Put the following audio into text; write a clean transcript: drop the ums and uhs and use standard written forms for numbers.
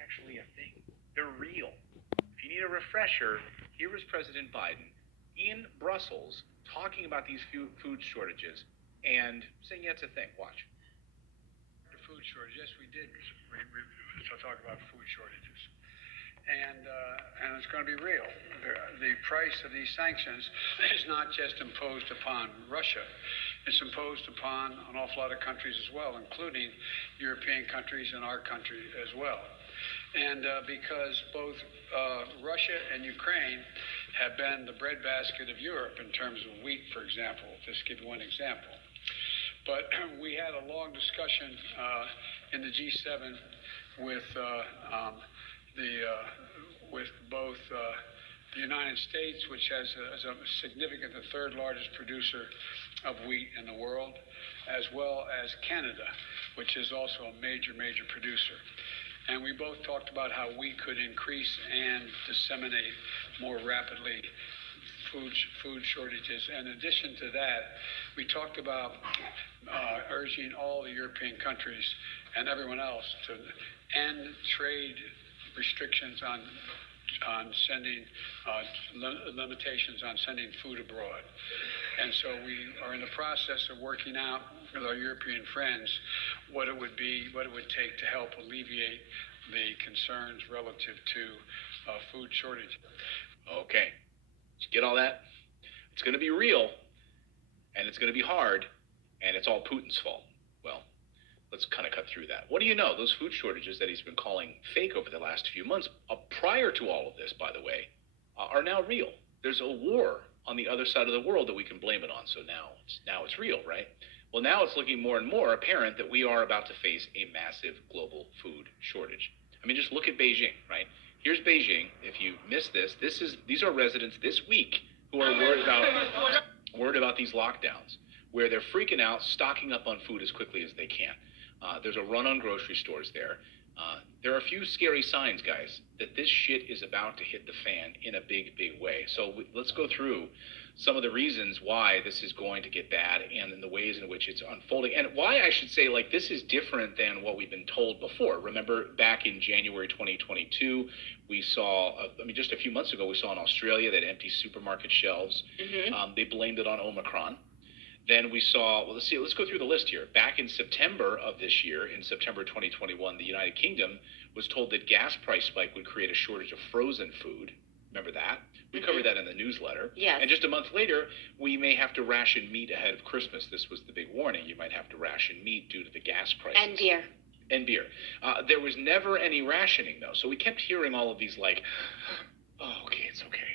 actually a thing. They're real. If you need a refresher, here is President Biden in Brussels talking about these food shortages and saying, yeah, it's a thing. Watch. The food shortage. Yes, we did. So talk about food shortages. And it's going to be real. The price of these sanctions is not just imposed upon Russia. It's imposed upon an awful lot of countries as well, including European countries and our country as well. And because both Russia and Ukraine have been the breadbasket of Europe in terms of wheat, for example, just to give you one example. But we had a long discussion in the G7 with both the United States, which has a significant, the third largest producer of wheat in the world, as well as Canada, which is also a major producer. And we both talked about how we could increase and disseminate more rapidly food shortages. And in addition to that, we talked about urging all the European countries and everyone else to end trade restrictions on sending limitations on sending food abroad. And so we are in the process of working out with our European friends what it would take to help alleviate the concerns relative to food shortage. Okay, did you get all that? It's going to be real, and it's going to be hard, and it's all Putin's fault. Well, let's kind of cut through that. What do you know? Those food shortages that he's been calling fake over the last few months, prior to all of this, by the way, are now real. There's a war on the other side of the world that we can blame it on. So now it's real, right? Well, now it's looking more and more apparent that we are about to face a massive global food shortage. I mean, just look at Beijing, right? Here's Beijing. If you missed this, these are residents this week who are worried about these lockdowns, where they're freaking out, stocking up on food as quickly as they can. There's a run on grocery stores there. There are a few scary signs, guys, that this shit is about to hit the fan in a big way. So let's go through some of the reasons why this is going to get bad and in the ways in which it's unfolding. And why I should say, like, this is different than what we've been told before. Remember, back in January 2022, we saw, just a few months ago, we saw in Australia that empty supermarket shelves. Mm-hmm. They blamed it on Omicron. Then we saw, let's go through the list here. Back in September of this year, in September 2021, the United Kingdom was told that gas price spike would create a shortage of frozen food. Remember that? We covered that in the newsletter. Yes. And just a month later, we may have to ration meat ahead of Christmas. This was the big warning. You might have to ration meat due to the gas prices. And beer. There was never any rationing, though. So we kept hearing all of these like, oh, okay, it's okay.